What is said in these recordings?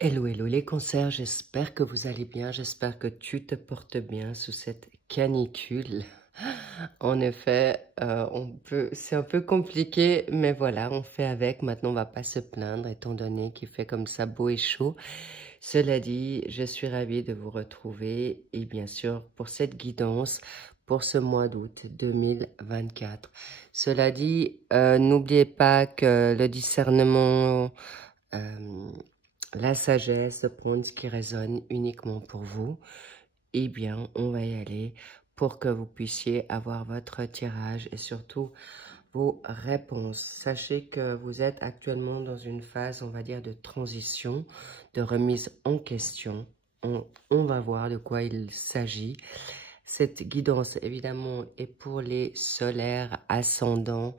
Hello, hello les cancers, j'espère que vous allez bien, j'espère que tu te portes bien sous cette canicule. En effet, c'est un peu compliqué, mais voilà, on fait avec. Maintenant, on va pas se plaindre étant donné qu'il fait comme ça beau et chaud. Cela dit, je suis ravie de vous retrouver et bien sûr pour cette guidance pour ce mois d'août 2024. Cela dit, n'oubliez pas que le discernement... la sagesse prendre ce qui résonne uniquement pour vous, eh bien, on va y aller pour que vous puissiez avoir votre tirage et surtout vos réponses. Sachez que vous êtes actuellement dans une phase, on va dire, de transition, de remise en question. On va voir de quoi il s'agit. Cette guidance, évidemment, est pour les solaires, ascendants,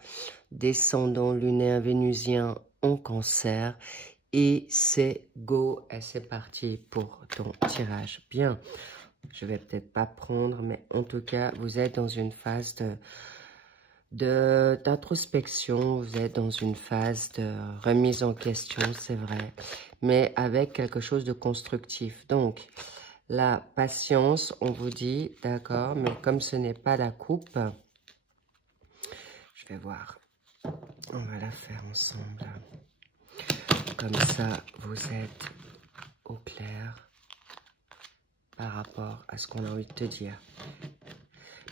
descendants, lunaires, vénusiens en cancer. Et c'est go, et c'est parti pour ton tirage. Bien, je vais peut-être pas prendre, mais en tout cas, vous êtes dans une phase d'introspection, vous êtes dans une phase de remise en question, c'est vrai, mais avec quelque chose de constructif. Donc, la patience, on vous dit, d'accord, mais comme ce n'est pas la coupe, je vais voir, on va la faire ensemble. Comme ça, vous êtes au clair par rapport à ce qu'on a envie de te dire.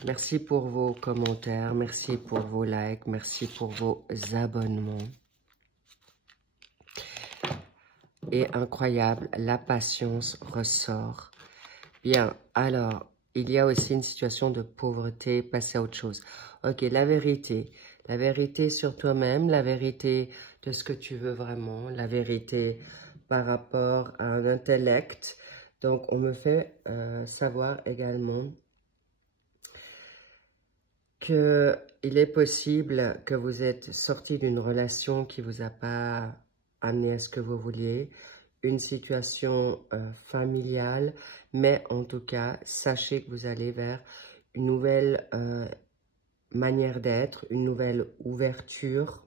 Merci pour vos commentaires, merci pour vos likes, merci pour vos abonnements. Et incroyable, la patience ressort. Bien, alors, il y a aussi une situation de pauvreté, passer à autre chose. Ok, la vérité sur toi-même, la vérité de ce que tu veux vraiment, la vérité par rapport à un intellect. Donc, on me fait savoir également qu'il est possible que vous êtes sorti d'une relation qui ne vous a pas amené à ce que vous vouliez, une situation familiale, mais en tout cas, sachez que vous allez vers une nouvelle manière d'être, une nouvelle ouverture.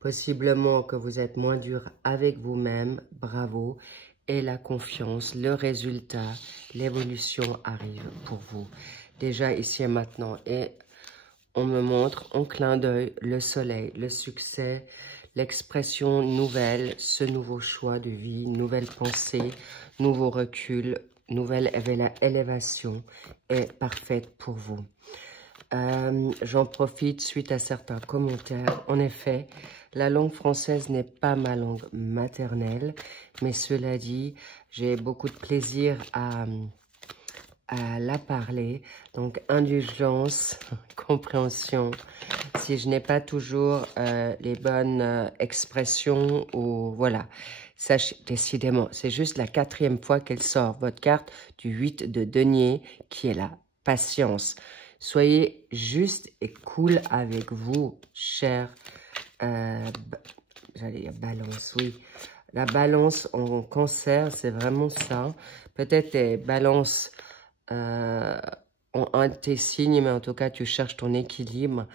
Possiblement que vous êtes moins dur avec vous-même, bravo. Et la confiance, le résultat, l'évolution arrive pour vous. Déjà ici et maintenant. Et on me montre en clin d'œil le soleil, le succès, l'expression nouvelle, ce nouveau choix de vie, nouvelle pensée, nouveau recul, nouvelle élévation est parfaite pour vous. J'en profite suite à certains commentaires. En effet, la langue française n'est pas ma langue maternelle, mais cela dit, j'ai beaucoup de plaisir à la parler. Donc, indulgence, compréhension. Si je n'ai pas toujours les bonnes expressions ou voilà. Sachez, décidément, c'est juste la 4e fois qu'elle sort. Votre carte du 8 de denier qui est la patience. Soyez juste et cool avec vous, cher. J'allais dire balance, oui. La balance en cancer, c'est vraiment ça. Peut-être les balances ont un de tes signes, mais en tout cas, tu cherches ton équilibre.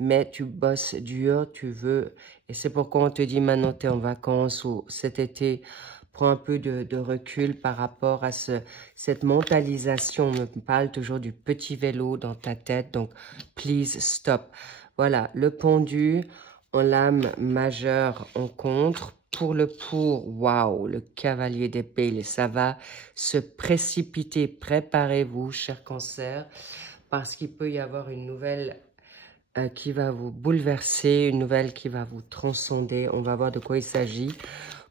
Mais tu bosses dur, tu veux. Et c'est pourquoi on te dit maintenant, tu es en vacances ou cet été, prends un peu de recul par rapport à cette mentalisation. On me parle toujours du petit vélo dans ta tête. Donc, please stop. Voilà, le pendu en lame majeure en contre. Pour le pour, waouh, le cavalier d'épée, ça va se précipiter. Préparez-vous, cher cancer, parce qu'il peut y avoir une nouvelle qui va vous bouleverser, une nouvelle qui va vous transcender. On va voir de quoi il s'agit.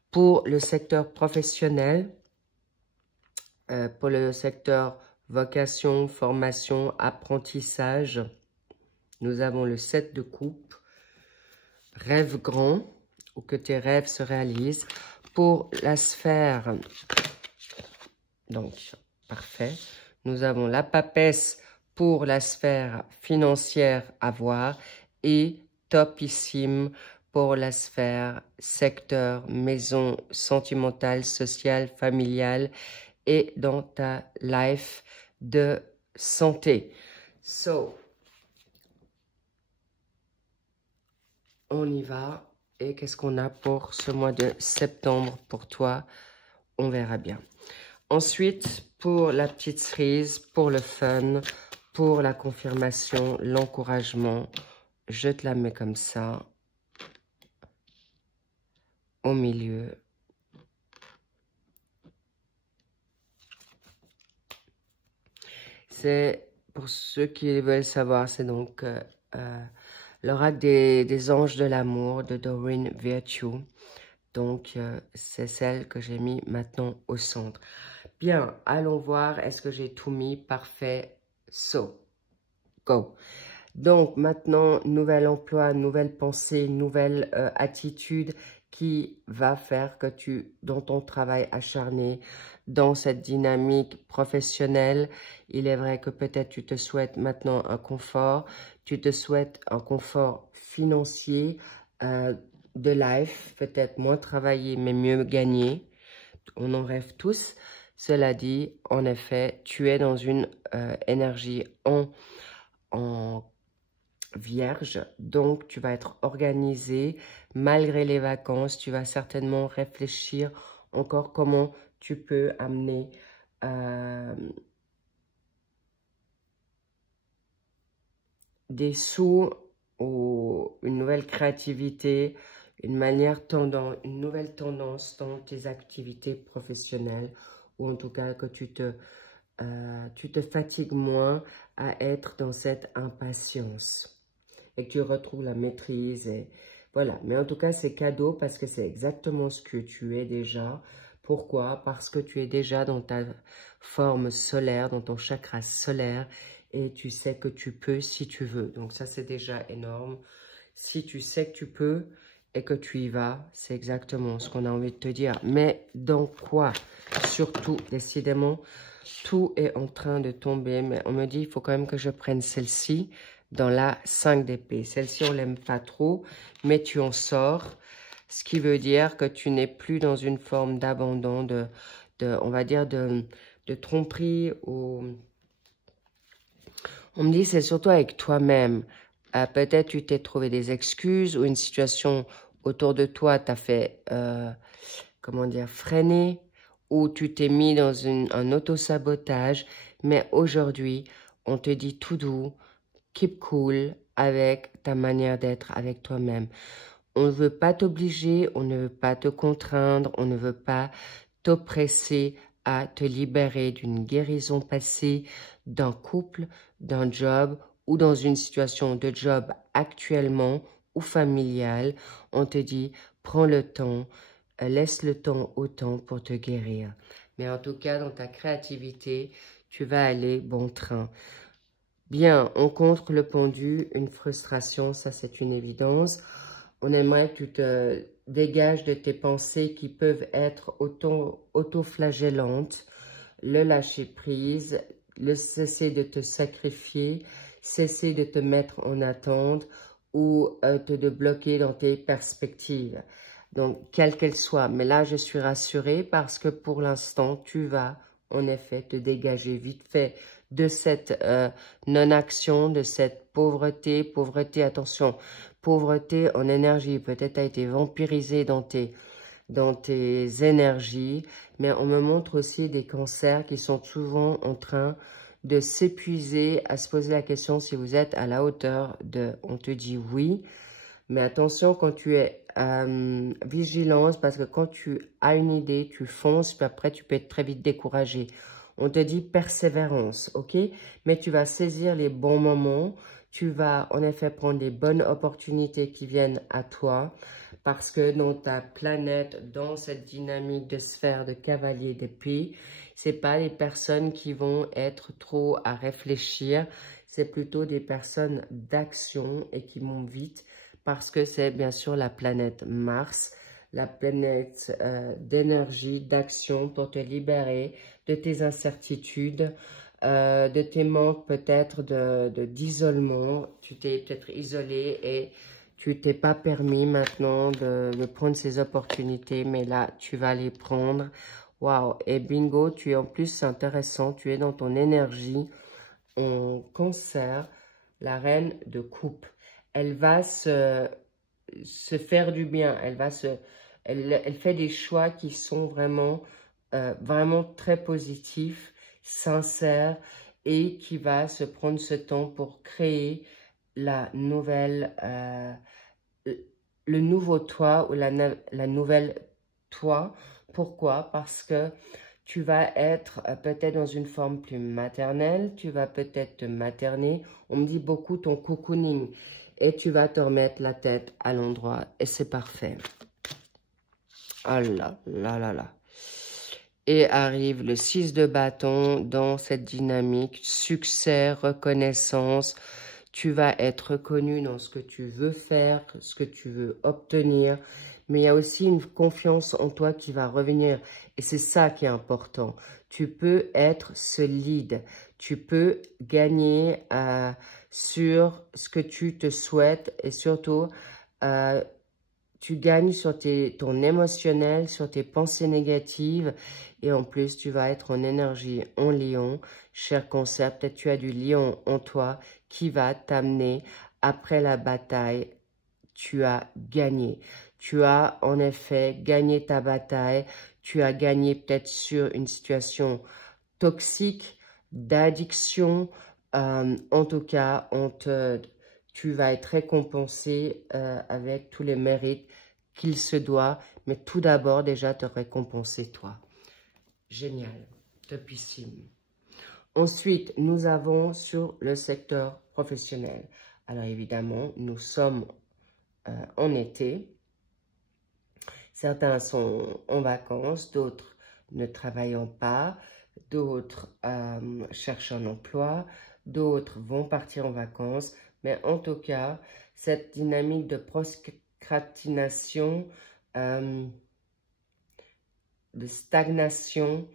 Pour le secteur professionnel, pour le secteur vocation, formation, apprentissage, nous avons le 7 de coupe, rêve grand, ou que tes rêves se réalisent. Pour la sphère, donc, parfait, nous avons la papesse pour la sphère financière à voir et topissime pour la sphère secteur, maison, sentimentale, sociale, familiale et dans ta life de santé. So, on y va. et qu'est-ce qu'on a pour ce mois de septembre pour toi. On verra bien. Ensuite, pour la petite cerise, pour le fun, pour la confirmation, l'encouragement, je te la mets comme ça, au milieu. C'est, pour ceux qui veulent savoir, c'est donc l'oracle des anges de l'amour de Doreen Virtue. Donc, c'est celle que j'ai mis maintenant au centre. Bien, allons voir, est-ce que j'ai tout mis? Parfait. So, go. Donc, maintenant, nouvel emploi, nouvelle pensée, nouvelle attitude qui va faire que dans ton travail acharné, dans cette dynamique professionnelle, il est vrai que peut-être tu te souhaites maintenant un confort, tu te souhaites un confort financier, de life, peut-être moins travailler mais mieux gagner. On en rêve tous. Cela dit, en effet, tu es dans une énergie en vierge, donc tu vas être organisé. Malgré les vacances, tu vas certainement réfléchir encore comment tu peux amener des sous ou une nouvelle créativité, une nouvelle tendance dans tes activités professionnelles, ou en tout cas que tu te fatigues moins à être dans cette impatience et que tu retrouves la maîtrise. Et voilà, mais en tout cas, c'est cadeau parce que c'est exactement ce que tu es déjà. Pourquoi? Parce que tu es déjà dans ta forme solaire, dans ton chakra solaire, et tu sais que tu peux si tu veux. Donc ça, c'est déjà énorme. Si tu sais que tu peux et que tu y vas, c'est exactement ce qu'on a envie de te dire. Mais dans quoi? Surtout, décidément, tout est en train de tomber. Mais on me dit, il faut quand même que je prenne celle-ci dans la 5 d'épée. Celle-ci, on l'aime pas trop, mais tu en sors. Ce qui veut dire que tu n'es plus dans une forme d'abandon, on va dire, de tromperie. Ou... On me dit, c'est surtout avec toi-même. Peut-être tu t'es trouvé des excuses ou une situation autour de toi t'a fait, comment dire, freiner, ou tu t'es mis dans un auto-sabotage. Mais aujourd'hui, on te dit tout doux, keep cool avec ta manière d'être avec toi-même. On ne veut pas t'obliger, on ne veut pas te contraindre, on ne veut pas t'oppresser à te libérer d'une guérison passée, d'un couple, d'un job ou dans une situation de job actuellement ou familiale. On te dit, prends le temps, laisse le temps au temps pour te guérir. Mais en tout cas, dans ta créativité, tu vas aller bon train. Bien, on contre le pendu, une frustration, ça c'est une évidence. On aimerait que tu te dégages de tes pensées qui peuvent être auto-flagellantes, le lâcher prise, le cesser de te sacrifier, cesser de te mettre en attente ou te bloquer dans tes perspectives. Donc, quelle qu'elle soit. Mais là, je suis rassurée parce que pour l'instant, tu vas en effet te dégager vite fait de cette non-action, de cette pauvreté. Pauvreté, attention, pauvreté en énergie. Peut-être tu as été vampirisé dans tes énergies, mais on me montre aussi des cancers qui sont souvent en train de s'épuiser, à se poser la question si vous êtes à la hauteur de... On te dit oui, mais attention quand tu es vigilance, parce que quand tu as une idée, tu fonces, puis après tu peux être très vite découragé. On te dit persévérance, ok? Mais tu vas saisir les bons moments, tu vas en effet prendre les bonnes opportunités qui viennent à toi, parce que dans ta planète, dans cette dynamique de sphère de cavalier d'épée, c'est pas les personnes qui vont être trop à réfléchir, c'est plutôt des personnes d'action et qui vont vite, parce que c'est bien sûr la planète Mars, la planète d'énergie, d'action pour te libérer de tes incertitudes, de tes manques peut-être d'isolement. Tu t'es peut-être isolé et tu t'es pas permis maintenant de prendre ces opportunités, mais là, tu vas les prendre. Waouh! Et bingo, tu es en plus, c'est intéressant, tu es dans ton énergie en cancer, la reine de coupe. Elle va se se faire du bien. Elle fait des choix qui sont vraiment, vraiment très positifs, sincères, et qui va se prendre ce temps pour créer la nouvelle, le nouveau toi ou la nouvelle toi. Pourquoi? Parce que tu vas être peut-être dans une forme plus maternelle, tu vas peut-être te materner. On me dit beaucoup ton cocooning et tu vas te remettre la tête à l'endroit et c'est parfait. Ah là là là là. Et arrive le 6 de bâton dans cette dynamique, succès, reconnaissance. Tu vas être reconnu dans ce que tu veux faire, ce que tu veux obtenir. Mais il y a aussi une confiance en toi qui va revenir. Et c'est ça qui est important. Tu peux être solide. Tu peux gagner sur ce que tu te souhaites. Et surtout, tu gagnes sur ton émotionnel, sur tes pensées négatives. Et en plus, tu vas être en énergie en lion. Cher Cancer, peut-être tu as du lion en toi qui va t'amener après la bataille. Tu as gagné. Tu as en effet gagné ta bataille. Tu as gagné peut-être sur une situation toxique, d'addiction. En tout cas, tu vas être récompensé avec tous les mérites qu'il se doit. Mais tout d'abord, déjà, te récompenser toi. Génial, topissime. Ensuite, nous avons sur le secteur professionnel. Alors évidemment, nous sommes en été. Certains sont en vacances, d'autres ne travaillant pas, d'autres cherchent un emploi, d'autres vont partir en vacances. Mais en tout cas, cette dynamique de procrastination, de stagnation,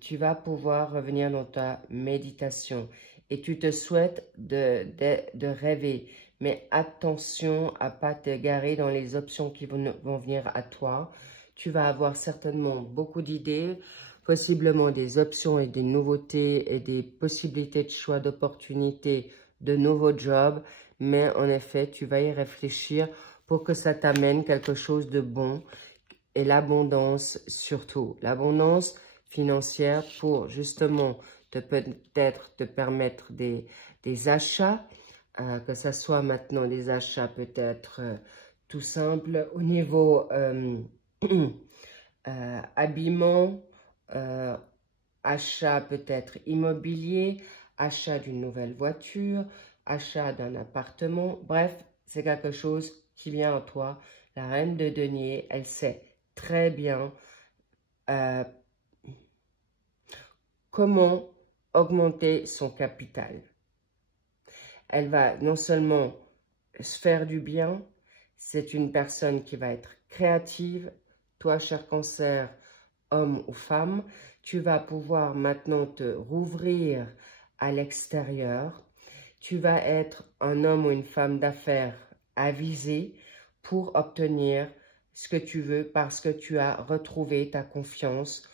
tu vas pouvoir revenir dans ta méditation et tu te souhaites de rêver. Mais attention à ne pas t'égarer dans les options qui vont venir à toi. Tu vas avoir certainement beaucoup d'idées, possiblement des options et des nouveautés et des possibilités de choix d'opportunités, de nouveaux jobs. Mais en effet, tu vas y réfléchir pour que ça t'amène quelque chose de bon. Et l'abondance surtout. L'abondance financière pour justement peut-être te permettre des achats, que ce soit maintenant des achats peut-être tout simples au niveau habillement, achat peut-être immobilier, achat d'une nouvelle voiture, achat d'un appartement. Bref, c'est quelque chose qui vient à toi. La reine de denier, elle sait très bien comment augmenter son capital. Elle va non seulement se faire du bien, c'est une personne qui va être créative. Toi, cher Cancer, homme ou femme, tu vas pouvoir maintenant te rouvrir à l'extérieur. Tu vas être un homme ou une femme d'affaires avisé pour obtenir ce que tu veux parce que tu as retrouvé ta confiance.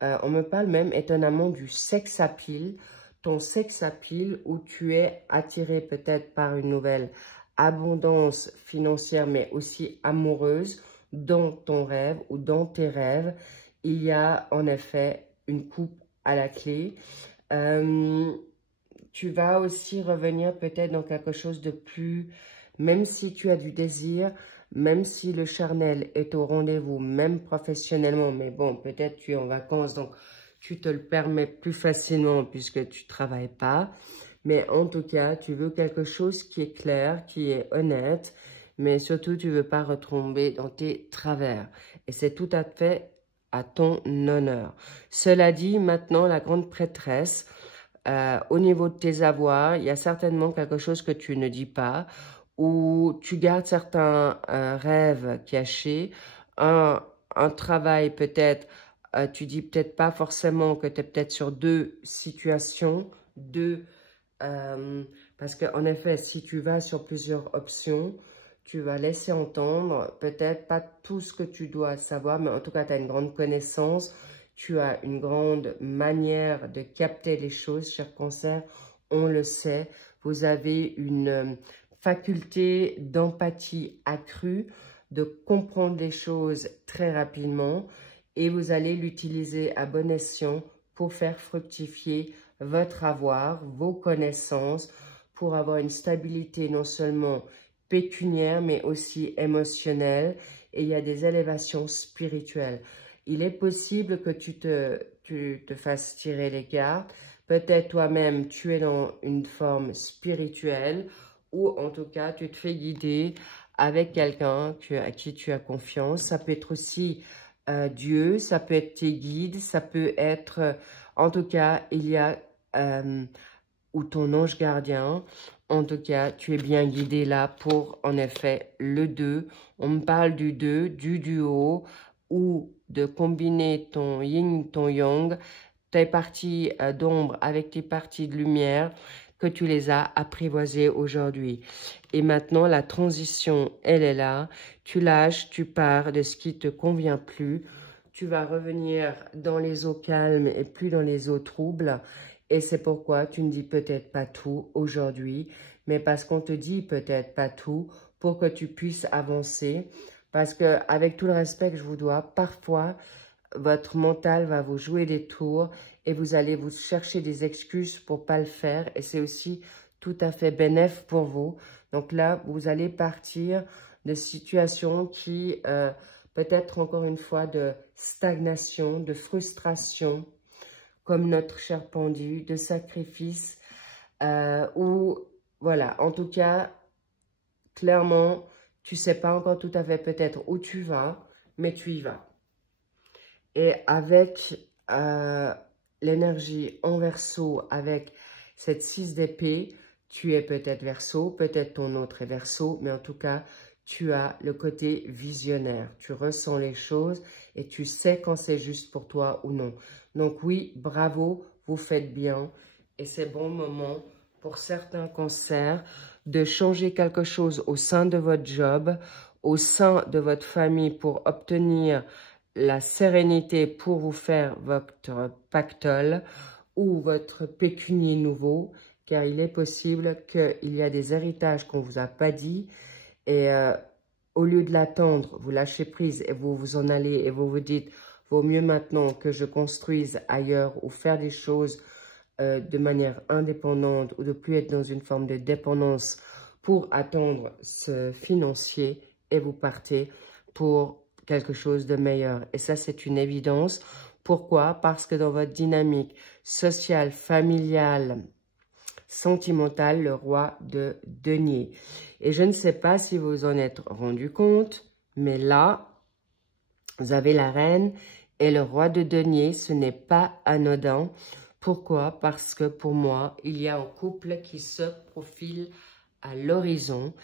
On me parle même étonnamment du sex appeal, ton sex appeal où tu es attiré peut-être par une nouvelle abondance financière mais aussi amoureuse dans ton rêve ou dans tes rêves. Il y a en effet une coupe à la clé. Tu vas aussi revenir peut-être dans quelque chose de plus, même si tu as du désir, même si le charnel est au rendez-vous, même professionnellement, mais bon, peut-être tu es en vacances, donc tu te le permets plus facilement puisque tu ne travailles pas. Mais en tout cas, tu veux quelque chose qui est clair, qui est honnête, mais surtout, tu ne veux pas retomber dans tes travers. Et c'est tout à fait à ton honneur. Cela dit, maintenant, la grande prêtresse, au niveau de tes avoirs, il y a certainement quelque chose que tu ne dis pas, ou tu gardes certains rêves cachés, un travail peut-être, tu dis peut-être pas forcément que tu es peut-être sur deux situations, parce qu'en effet, si tu vas sur plusieurs options, tu vas laisser entendre peut-être pas tout ce que tu dois savoir, mais en tout cas, tu as une grande connaissance, tu as une grande manière de capter les choses, cher Cancer, on le sait. Vous avez une faculté d'empathie accrue, de comprendre les choses très rapidement et vous allez l'utiliser à bon escient pour faire fructifier votre avoir, vos connaissances, pour avoir une stabilité non seulement pécuniaire mais aussi émotionnelle et il y a des élévations spirituelles. Il est possible que tu te fasses tirer les cartes, peut-être toi-même tu es dans une forme spirituelle ou en tout cas tu te fais guider avec quelqu'un à qui tu as confiance. Ça peut être aussi Dieu, ça peut être tes guides, ça peut être, en tout cas, il y a, ou ton ange gardien. En tout cas, tu es bien guidé là pour, en effet, le 2. On me parle du 2, du duo, ou de combiner ton yin, ton yang, tes parties d'ombre avec tes parties de lumière, que tu les as apprivoisées aujourd'hui. Et maintenant, la transition, elle est là. Tu lâches, tu pars de ce qui te convient plus. Tu vas revenir dans les eaux calmes et plus dans les eaux troubles. Et c'est pourquoi tu ne dis peut-être pas tout aujourd'hui, mais parce qu'on te dit peut-être pas tout pour que tu puisses avancer. Parce que, avec tout le respect que je vous dois, parfois, votre mental va vous jouer des tours et vous allez vous chercher des excuses pour pas le faire. Et c'est aussi tout à fait bénéfique pour vous. Donc là, vous allez partir de situations qui, peut-être encore une fois, de stagnation, de frustration, comme notre cher pendu, de sacrifice, ou voilà, en tout cas, clairement, tu sais pas encore tout à fait peut-être où tu vas, mais tu y vas. Et avec l'énergie en Verseau, avec cette 6 d'épée, tu es peut-être Verseau, peut-être ton autre est Verseau, mais en tout cas, tu as le côté visionnaire. Tu ressens les choses et tu sais quand c'est juste pour toi ou non. Donc oui, bravo, vous faites bien. Et c'est bon moment pour certains cancers de changer quelque chose au sein de votre job, au sein de votre famille pour obtenir la sérénité pour vous faire votre pactole ou votre pécunier nouveau, car il est possible qu'il y a des héritages qu'on ne vous a pas dit et au lieu de l'attendre, vous lâchez prise et vous vous en allez et vous vous dites « vaut mieux maintenant que je construise ailleurs ou faire des choses de manière indépendante ou de plus être dans une forme de dépendance pour attendre ce financier » et vous partez pour quelque chose de meilleur. Et ça, c'est une évidence. Pourquoi? Parce que dans votre dynamique sociale, familiale, sentimentale, le roi de denier. Et je ne sais pas si vous vous en êtes rendu compte, mais là, vous avez la reine et le roi de denier. Ce n'est pas anodin. Pourquoi? Parce que pour moi, il y a un couple qui se profile à l'horizon.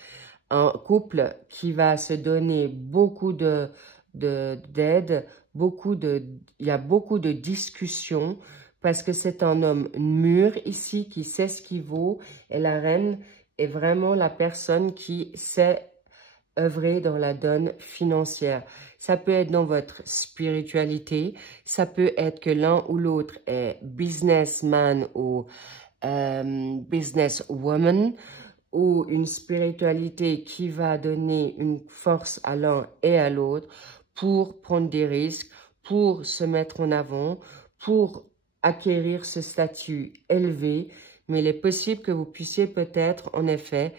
Un couple qui va se donner beaucoup d'aide, il y a beaucoup de discussions parce que c'est un homme mûr ici qui sait ce qu'il vaut et la reine est vraiment la personne qui sait œuvrer dans la donne financière. Ça peut être dans votre spiritualité, ça peut être que l'un ou l'autre est businessman ou businesswoman, ou une spiritualité qui va donner une force à l'un et à l'autre pour prendre des risques, pour se mettre en avant, pour acquérir ce statut élevé. Mais il est possible que vous puissiez peut-être, en effet,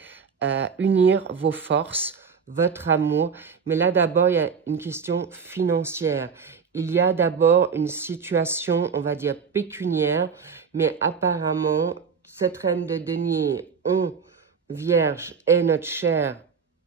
unir vos forces, votre amour. Mais là, d'abord, il y a une question financière. Il y a d'abord une situation, on va dire, pécuniaire, mais apparemment, cette reine de denier, Vierge est notre cher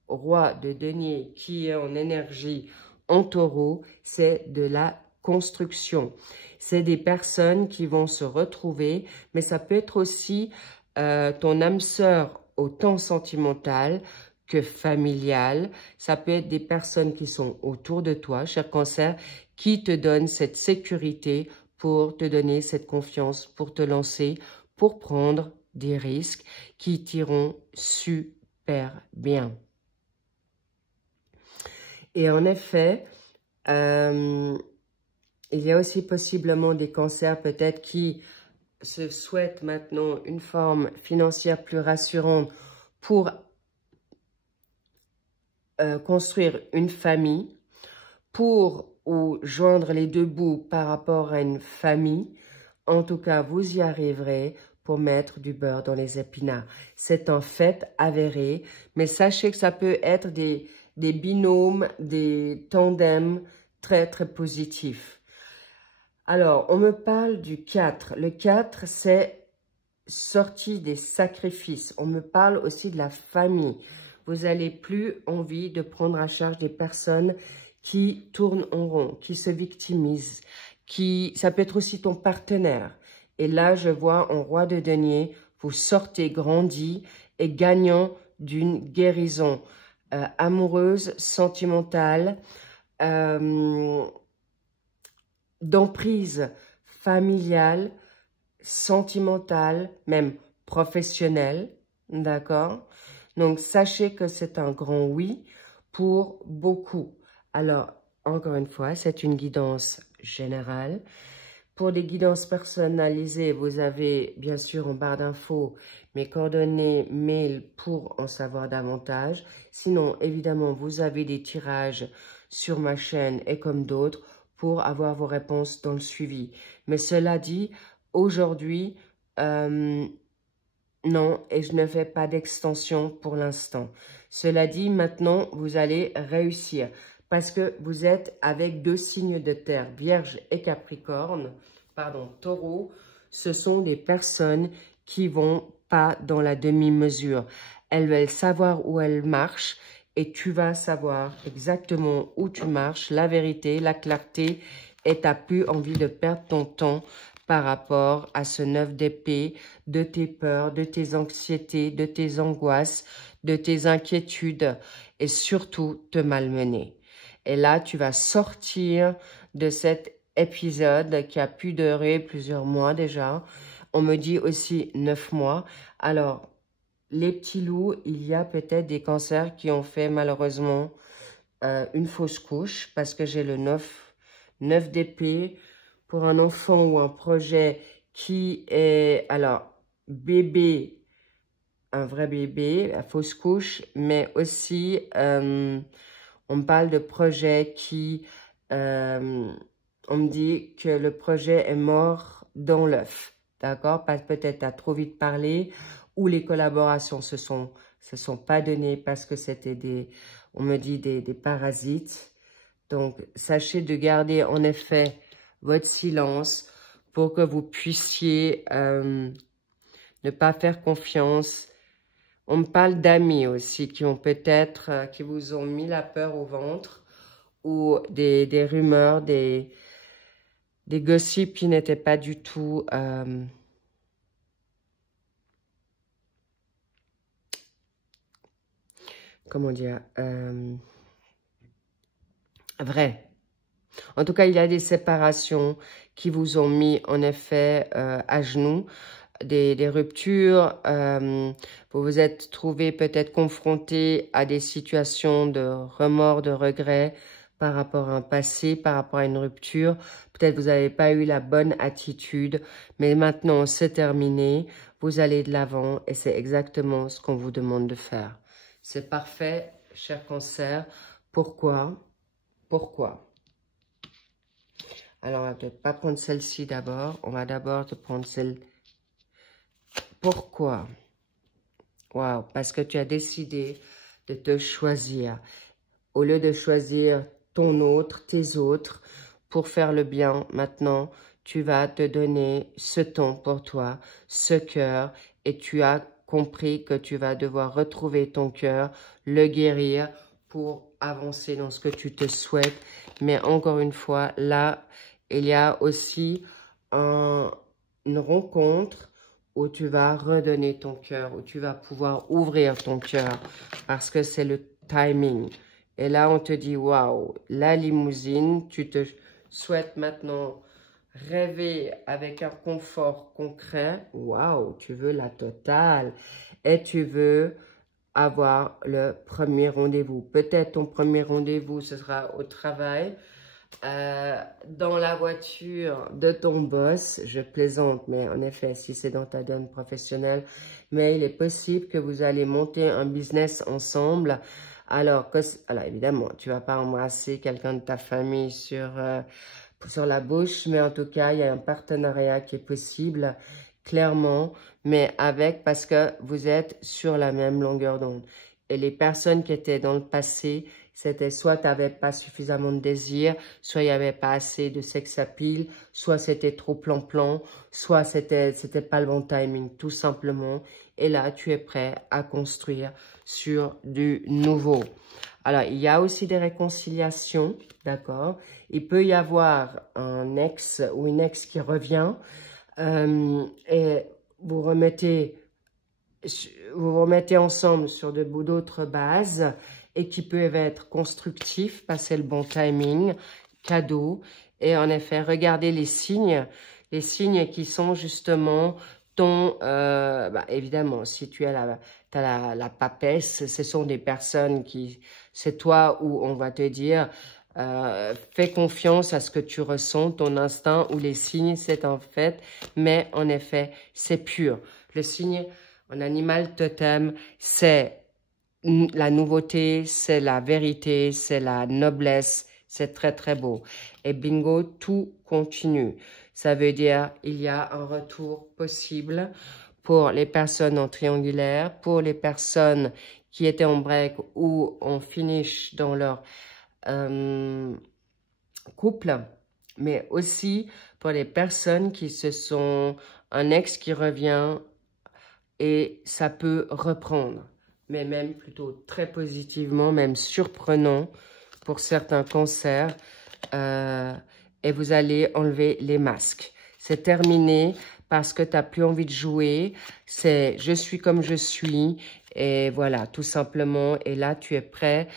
roi de denier qui est en énergie en taureau, c'est de la construction. C'est des personnes qui vont se retrouver, mais ça peut être aussi ton âme sœur autant sentimentale que familiale. Ça peut être des personnes qui sont autour de toi, cher cancer, qui te donnent cette sécurité pour te donner cette confiance, pour te lancer, pour prendre des risques qui t'iront super bien. Et en effet, il y a aussi possiblement des cancers peut-être qui se souhaitent maintenant une forme financière plus rassurante pour construire une famille, pour ou joindre les deux bouts par rapport à une famille. En tout cas, vous y arriverez pour mettre du beurre dans les épinards. C'est un fait avéré, mais sachez que ça peut être des binômes, des tandems très, très positifs. Alors, on me parle du 4. Le 4, c'est sortie des sacrifices. On me parle aussi de la famille. Vous n'allez plus envie de prendre à charge des personnes qui tournent en rond, qui se victimisent, ça peut être aussi ton partenaire. Et là, je vois en roi de denier, vous sortez grandi et gagnant d'une guérison amoureuse, sentimentale, d'emprise familiale, sentimentale, même professionnelle, d'accord? Donc, sachez que c'est un grand oui pour beaucoup. Alors, encore une fois, c'est une guidance générale. Pour des guidances personnalisées, vous avez bien sûr en barre d'infos mes coordonnées mail pour en savoir davantage. Sinon, évidemment, vous avez des tirages sur ma chaîne et comme d'autres pour avoir vos réponses dans le suivi. Mais cela dit, aujourd'hui, non, et je ne fais pas d'extension pour l'instant. Cela dit, maintenant, vous allez réussir parce que vous êtes avec 2 signes de terre, Vierge et Capricorne, pardon, Taureau. Ce sont des personnes qui vont pas dans la demi-mesure. Elles veulent savoir où elles marchent et tu vas savoir exactement où tu marches, la vérité, la clarté, et tu n'as plus envie de perdre ton temps par rapport à ce 9 d'épée, de tes peurs, de tes anxiétés, de tes angoisses, de tes inquiétudes et surtout te malmener. Et là, tu vas sortir de cet épisode qui a pu durer plusieurs mois déjà. On me dit aussi 9 mois. Alors, les petits loups, il y a peut-être des cancers qui ont fait malheureusement une fausse couche parce que j'ai le 9 d'épée pour un enfant ou un projet qui est, alors, bébé, un vrai bébé, la fausse couche, mais aussi, on me parle de projet qui, on me dit que le projet est mort dans l'œuf, d'accord? Peut-être à trop vite parlé, ou les collaborations se sont pas données parce que c'était on me dit des parasites. Donc, sachez de garder en effet votre silence pour que vous puissiez ne pas faire confiance. On me parle d'amis aussi qui ont peut-être, qui vous ont mis la peur au ventre ou des rumeurs, des gossips qui n'étaient pas du tout comment dire, vrai. En tout cas, il y a des séparations qui vous ont mis en effet à genoux, des ruptures, vous vous êtes trouvé peut-être confronté à des situations de remords, de regrets par rapport à un passé, par rapport à une rupture. Peut-être vous n'avez pas eu la bonne attitude, mais maintenant c'est terminé, vous allez de l'avant et c'est exactement ce qu'on vous demande de faire. C'est parfait, cher Cancer. Pourquoi? Pourquoi? Alors, on va peut-être pas prendre celle-ci d'abord. On va d'abord te prendre celle. Pourquoi? Waouh, parce que tu as décidé de te choisir. Au lieu de choisir ton autre, tes autres, pour faire le bien, maintenant, tu vas te donner ce temps pour toi, ce cœur, et tu as compris que tu vas devoir retrouver ton cœur, le guérir pour avancer dans ce que tu te souhaites. Mais encore une fois, là, il y a aussi une rencontre où tu vas redonner ton cœur, où tu vas pouvoir ouvrir ton cœur parce que c'est le timing. Et là, on te dit, waouh, la limousine, tu te souhaites maintenant rêver avec un confort concret. Waouh, tu veux la totale. Et tu veux avoir le premier rendez-vous. Peut-être ton premier rendez-vous, ce sera au travail, dans la voiture de ton boss. Je plaisante, mais en effet, si c'est dans ta domaine professionnelle, mais il est possible que vous allez monter un business ensemble Alors évidemment, tu vas pas embrasser quelqu'un de ta famille sur la bouche, mais en tout cas, il y a un partenariat qui est possible, clairement, mais parce que vous êtes sur la même longueur d'onde. Et les personnes qui étaient dans le passé, c'était soit tu n'avais pas suffisamment de désir, soit il n'y avait pas assez de sex appeal, soit c'était trop plan-plan, soit c'était pas le bon timing, tout simplement. Et là, tu es prêt à construire sur du nouveau. Alors, il y a aussi des réconciliations, d'accord? Il peut y avoir un ex ou une ex qui revient et vous remettez ensemble sur d'autres bases et qui peuvent être constructifs, passer le bon timing, cadeau. Et en effet, regardez les signes qui sont justement évidemment, si tu as la papesse, ce sont des personnes c'est toi où on va te dire, fais confiance à ce que tu ressens, ton instinct ou les signes, c'est en fait, mais en effet, c'est pur. Le signe en animal totem, c'est la nouveauté, c'est la vérité, c'est la noblesse, c'est très très beau. Et bingo, tout continue. Ça veut dire il y a un retour possible pour les personnes en triangulaire, pour les personnes qui étaient en break ou en finish dans leur couple, mais aussi pour les personnes qui se sont un ex qui revient et ça peut reprendre, mais même plutôt très positivement, même surprenant pour certains cancers. Et vous allez enlever les masques. C'est terminé parce que tu n'as plus envie de jouer. C'est je suis comme je suis. Et voilà, tout simplement. Et là, tu es prêt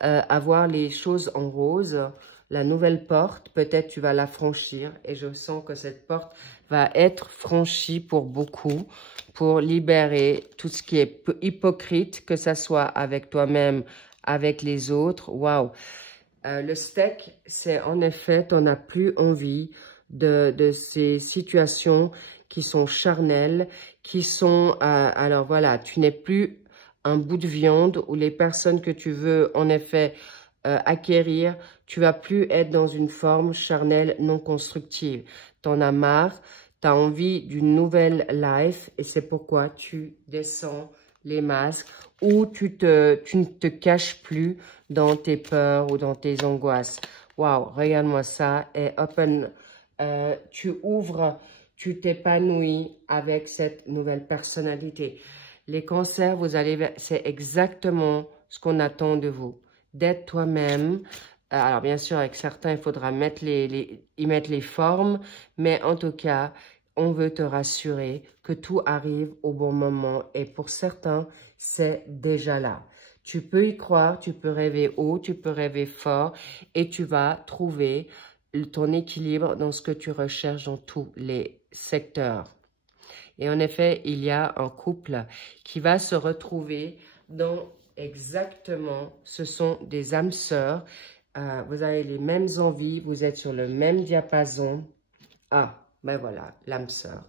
à voir les choses en rose. La nouvelle porte, peut-être tu vas la franchir. Et je sens que cette porte va être franchie pour beaucoup, pour libérer tout ce qui est hypocrite, que ça soit avec toi-même, avec les autres. Waouh! Le steak, c'est en effet, tu n'en as plus envie de ces situations qui sont charnelles, qui sont... alors voilà, tu n'es plus un bout de viande où les personnes que tu veux en effet acquérir, tu vas plus être dans une forme charnelle non constructive. Tu en as marre, tu as envie d'une nouvelle life et c'est pourquoi tu descends les masques ou tu ne te caches plus dans tes peurs ou dans tes angoisses. Waouh, regarde-moi ça. Et open, tu ouvres, tu t'épanouis avec cette nouvelle personnalité. Les cancers, c'est exactement ce qu'on attend de vous. D'être toi-même. Alors, bien sûr, avec certains, il faudra y mettre les formes. Mais en tout cas, on veut te rassurer que tout arrive au bon moment. Et pour certains, c'est déjà là. Tu peux y croire, tu peux rêver haut, tu peux rêver fort et tu vas trouver ton équilibre dans ce que tu recherches dans tous les secteurs. Et en effet, il y a un couple qui va se retrouver dans exactement, ce sont des âmes sœurs. Vous avez les mêmes envies, vous êtes sur le même diapason. Ah, ben voilà, l'âme sœur.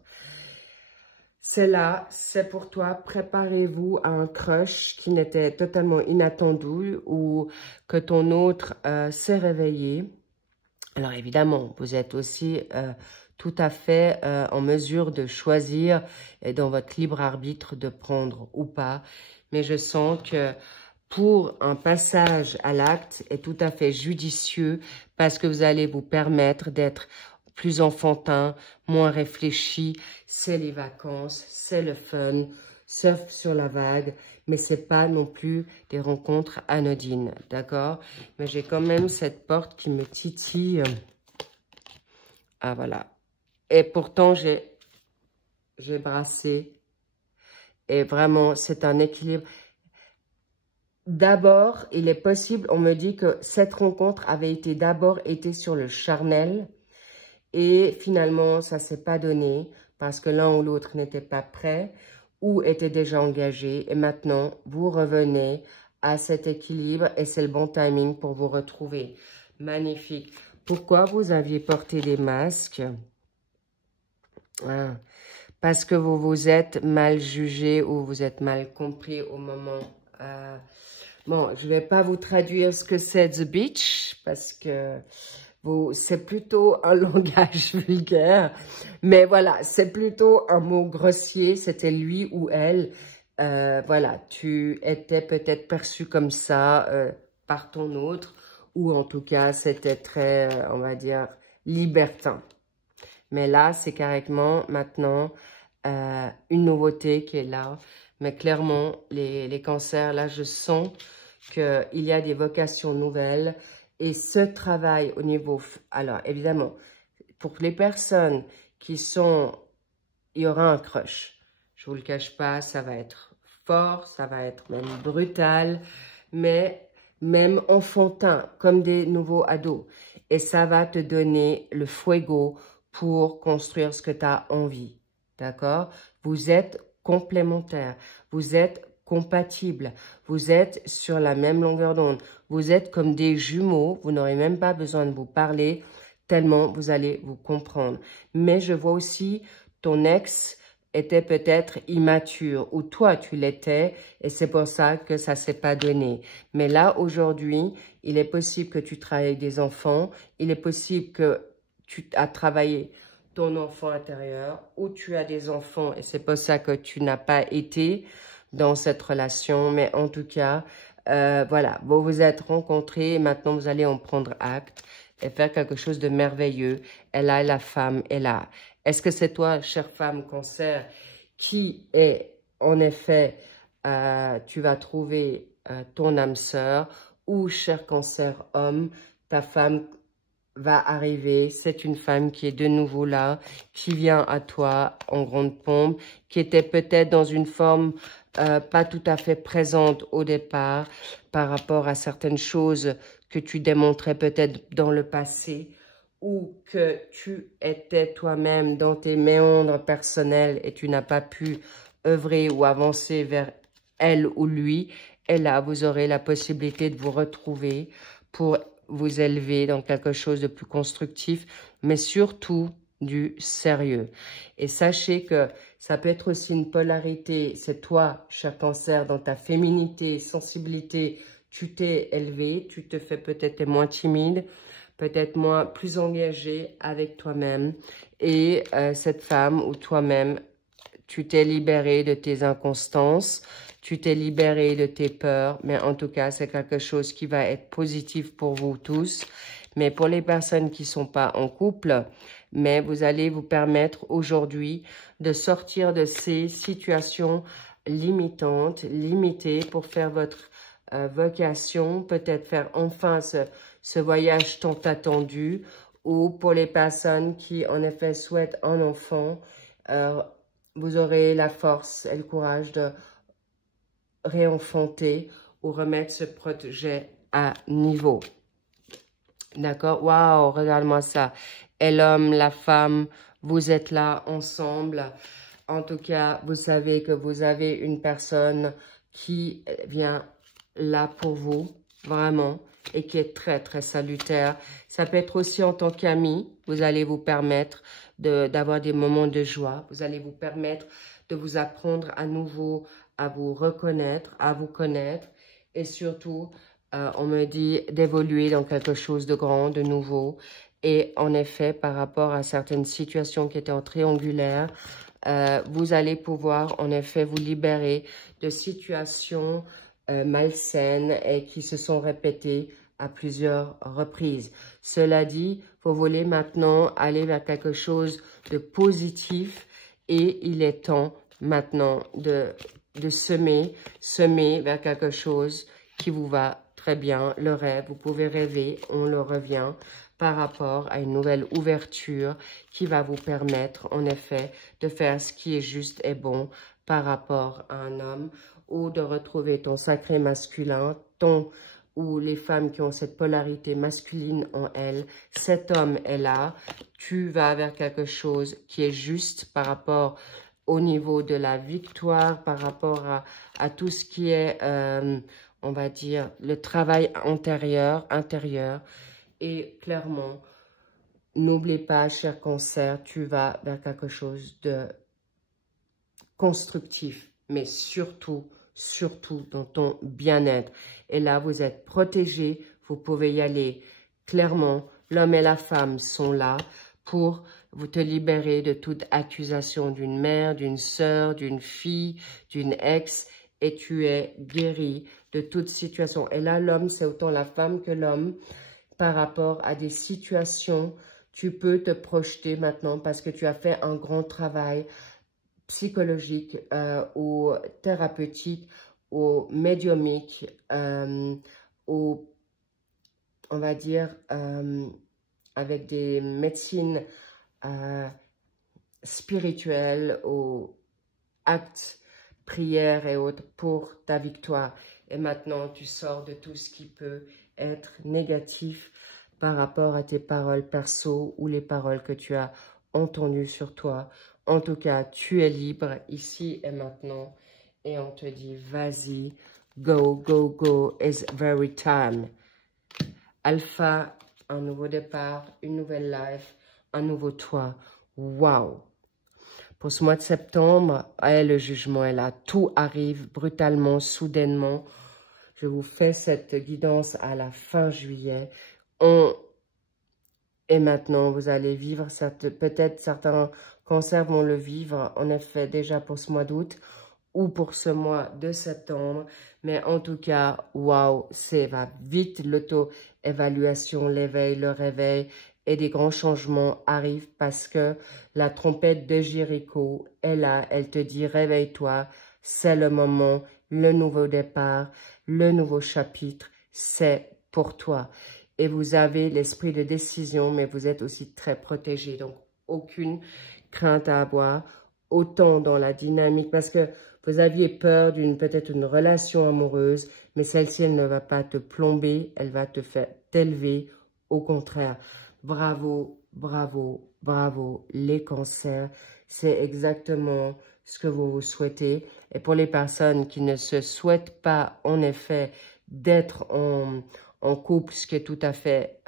C'est là, c'est pour toi. Préparez-vous à un crush qui n'était totalement inattendu ou que ton autre s'est réveillé. Alors évidemment, vous êtes aussi tout à fait en mesure de choisir et dans votre libre arbitre de prendre ou pas. Mais je sens que pour un passage à l'acte est tout à fait judicieux parce que vous allez vous permettre d'être plus enfantin, moins réfléchi. C'est les vacances, c'est le fun, surf sur la vague, mais c'est pas non plus des rencontres anodines, d'accord? Mais j'ai quand même cette porte qui me titille. Ah, voilà. Et pourtant, j'ai brassé. Et vraiment, c'est un équilibre. D'abord, il est possible, on me dit que cette rencontre avait d'abord été sur le charnel. Et finalement, ça ne s'est pas donné parce que l'un ou l'autre n'était pas prêt ou était déjà engagé. Et maintenant, vous revenez à cet équilibre et c'est le bon timing pour vous retrouver. Magnifique. Pourquoi vous aviez porté des masques? Parce que vous vous êtes mal jugé ou vous êtes mal compris au moment Bon, je vais pas vous traduire ce que c'est The Beach parce que c'est plutôt un langage vulgaire. Mais voilà, c'est plutôt un mot grossier. C'était lui ou elle. Voilà, tu étais peut-être perçu comme ça par ton autre. Ou en tout cas, c'était très, on va dire, libertin. Mais là, c'est carrément maintenant une nouveauté qui est là. Mais clairement, les cancers, là, je sens qu'il y a des vocations nouvelles. Et ce travail au niveau... Alors, évidemment, pour les personnes qui sont... Il y aura un crush. Je ne vous le cache pas, ça va être fort, ça va être même brutal, mais même enfantin, comme des nouveaux ados. Et ça va te donner le fuego pour construire ce que tu as envie. D'accord? Vous êtes complémentaires, vous êtes compatibles, vous êtes sur la même longueur d'onde. Vous êtes comme des jumeaux, vous n'aurez même pas besoin de vous parler, tellement vous allez vous comprendre. Mais je vois aussi ton ex était peut-être immature ou toi tu l'étais et c'est pour ça que ça s'est pas donné. Mais là aujourd'hui, il est possible que tu travailles avec des enfants, il est possible que tu as travaillé ton enfant intérieur ou tu as des enfants et c'est pour ça que tu n'as pas été dans cette relation. Mais en tout cas, voilà, vous vous êtes rencontrés et maintenant vous allez en prendre acte et faire quelque chose de merveilleux. Elle a la femme, elle a. Est-ce que c'est toi, chère femme cancer, qui est, en effet, tu vas trouver ton âme sœur ou, cher cancer homme, ta femme va arriver. C'est une femme qui est de nouveau là, qui vient à toi en grande pompe, qui était peut-être dans une forme pas tout à fait présente au départ par rapport à certaines choses que tu démontrais peut-être dans le passé ou que tu étais toi-même dans tes méandres personnels et tu n'as pas pu œuvrer ou avancer vers elle ou lui. Et là, vous aurez la possibilité de vous retrouver pour vous élever dans quelque chose de plus constructif, mais surtout du sérieux. Et sachez que ça peut être aussi une polarité. C'est toi, cher cancer, dans ta féminité, sensibilité, tu t'es élevé, tu te fais peut-être moins timide, peut-être moins plus engagé avec toi-même. Et cette femme ou toi-même, tu t'es libéré de tes inconstances, tu t'es libéré de tes peurs, mais en tout cas, c'est quelque chose qui va être positif pour vous tous. Mais pour les personnes qui ne sont pas en couple, mais vous allez vous permettre aujourd'hui de sortir de ces situations limitantes, limitées pour faire votre vocation, peut-être faire enfin ce voyage tant attendu, ou pour les personnes qui en effet souhaitent un enfant, vous aurez la force et le courage de réenfanter ou remettre ce projet à niveau. D'accord? Waouh, regarde-moi ça. Et l'homme, la femme, vous êtes là ensemble. En tout cas, vous savez que vous avez une personne qui vient là pour vous, vraiment, et qui est très, très salutaire. Ça peut être aussi en tant qu'ami. Vous allez vous permettre d'avoir des moments de joie. Vous allez vous permettre de vous apprendre à nouveau à vous reconnaître, à vous connaître. Et surtout, on me dit d'évoluer dans quelque chose de grand, de nouveau. Et en effet, par rapport à certaines situations qui étaient en triangulaire, vous allez pouvoir en effet vous libérer de situations malsaines et qui se sont répétées à plusieurs reprises. Cela dit, vous voulez maintenant aller vers quelque chose de positif et il est temps maintenant de semer vers quelque chose qui vous va très bien. Le rêve, vous pouvez rêver, on le revient par rapport à une nouvelle ouverture qui va vous permettre en effet de faire ce qui est juste et bon par rapport à un homme ou de retrouver ton sacré masculin, ou les femmes qui ont cette polarité masculine en elles. Cet homme est là, tu vas vers quelque chose qui est juste par rapport au niveau de la victoire, par rapport à tout ce qui est, on va dire, le travail intérieur. Et clairement, n'oublie pas, cher cancer, tu vas vers quelque chose de constructif, mais surtout, surtout dans ton bien-être. Et là, vous êtes protégé, vous pouvez y aller clairement. L'homme et la femme sont là pour vous te libérer de toute accusation d'une mère, d'une sœur, d'une fille, d'une ex, et tu es guéri de toute situation. Et là, l'homme, c'est autant la femme que l'homme par rapport à des situations. Tu peux te projeter maintenant parce que tu as fait un grand travail psychologique ou thérapeutique ou médiumique, ou on va dire avec des médecines spirituelles ou actes, prières et autres pour ta victoire. Et maintenant, tu sors de tout ce qui peut être négatif par rapport à tes paroles perso ou les paroles que tu as entendues sur toi. En tout cas, tu es libre ici et maintenant. Et on te dit, vas-y, go, go, go, it's very time. Alpha, un nouveau départ, une nouvelle life, un nouveau toi. Waouh! Pour ce mois de septembre, le jugement est là. Tout arrive brutalement, soudainement. Je vous fais cette guidance à la fin juillet. Et maintenant, vous allez vivre, peut-être certains cancers vont le vivre, en effet, déjà pour ce mois d'août ou pour ce mois de septembre. Mais en tout cas, waouh, ça va vite, l'auto-évaluation, l'éveil, le réveil. Et des grands changements arrivent parce que la trompette de Jéricho est là. Elle te dit, réveille-toi, c'est le moment, le nouveau départ, le nouveau chapitre, c'est pour toi. Et vous avez l'esprit de décision, mais vous êtes aussi très protégé. Donc, aucune crainte à avoir, autant dans la dynamique, parce que vous aviez peur d'une peut-être une relation amoureuse, mais celle-ci, elle ne va pas te plomber, elle va te faire t'élever, au contraire. Bravo, bravo, bravo, les cancers, c'est exactement ce que vous vous souhaitez. Et pour les personnes qui ne se souhaitent pas, en effet, d'être en couple, ce qui est tout à fait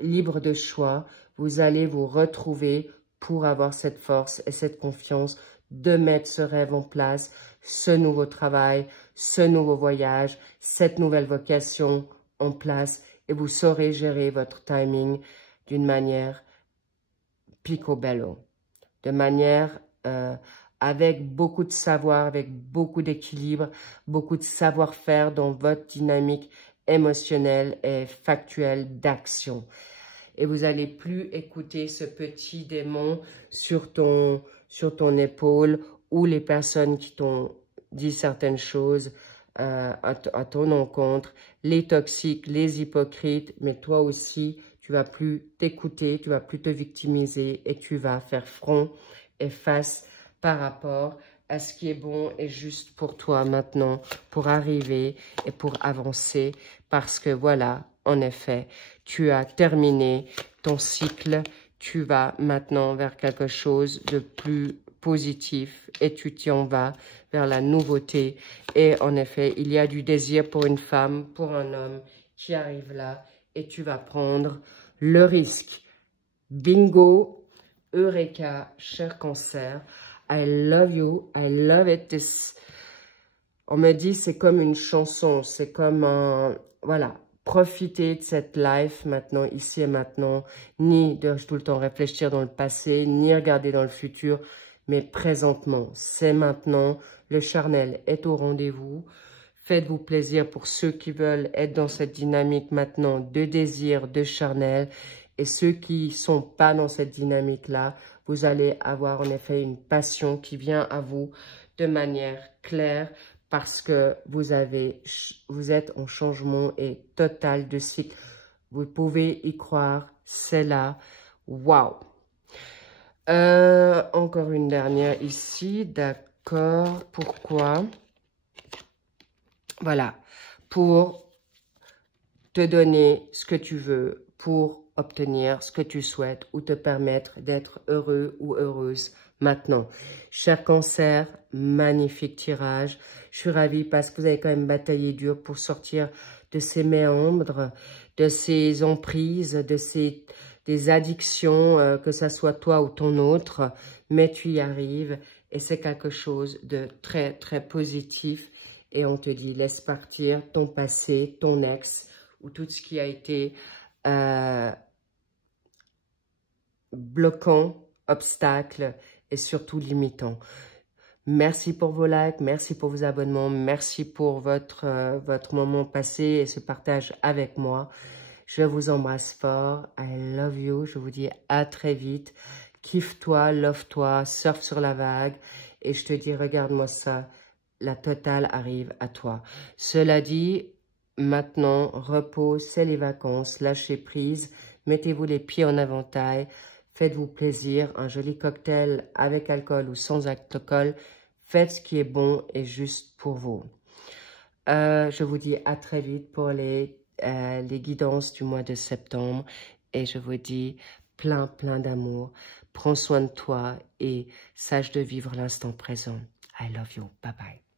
libre de choix, vous allez vous retrouver pour avoir cette force et cette confiance de mettre ce rêve en place, ce nouveau travail, ce nouveau voyage, cette nouvelle vocation en place. Et vous saurez gérer votre timing d'une manière picobello, de manière avec beaucoup de savoir, avec beaucoup d'équilibre, beaucoup de savoir-faire dans votre dynamique émotionnelle et factuelle d'action. Et vous n'allez plus écouter ce petit démon sur ton épaule ou les personnes qui t'ont dit certaines choses à ton encontre, les toxiques, les hypocrites, mais toi aussi, tu vas plus t'écouter, tu vas plus te victimiser et tu vas faire front et face par rapport à ce qui est bon et juste pour toi maintenant, pour arriver et pour avancer, parce que voilà, en effet, tu as terminé ton cycle, tu vas maintenant vers quelque chose de plus positif et tu t'en vas vers la nouveauté. Et en effet, il y a du désir pour une femme, pour un homme qui arrive là et tu vas prendre le risque. Bingo, Eureka, cher cancer. I love you, I love it. On me dit c'est comme une chanson, c'est comme un... Voilà, profitez de cette life maintenant, ici et maintenant. Ni de tout le temps réfléchir dans le passé, ni regarder dans le futur, mais présentement, c'est maintenant. Le charnel est au rendez-vous. Faites-vous plaisir pour ceux qui veulent être dans cette dynamique maintenant de désir, de charnel. Et ceux qui ne sont pas dans cette dynamique-là, vous allez avoir en effet une passion qui vient à vous de manière claire parce que vous êtes en changement et total de cycle. Vous pouvez y croire, c'est là. Waouh! Encore une dernière ici, d'accord. Pourquoi? Voilà, pour te donner ce que tu veux, pour obtenir ce que tu souhaites ou te permettre d'être heureux ou heureuse maintenant. Cher cancer, magnifique tirage. Je suis ravie parce que vous avez quand même bataillé dur pour sortir de ces méandres, de ces emprises, des addictions, que ça soit toi ou ton autre, mais tu y arrives et c'est quelque chose de très, très positif et on te dit laisse partir ton passé, ton ex ou tout ce qui a été bloquant, obstacle et surtout limitant. Merci pour vos likes, merci pour vos abonnements, merci pour votre moment passé et ce partage avec moi. Je vous embrasse fort. I love you. Je vous dis à très vite. Kiffe-toi, love-toi, surfe sur la vague. Et je te dis, regarde-moi ça. La totale arrive à toi. Cela dit, maintenant, repos, c'est les vacances. Lâchez prise. Mettez-vous les pieds en éventail. Faites-vous plaisir. Un joli cocktail avec alcool ou sans alcool. Faites ce qui est bon et juste pour vous. Je vous dis à très vite pour les guidances du mois de septembre et je vous dis plein d'amour. Prends soin de toi et sache de vivre l'instant présent. I love you. Bye bye.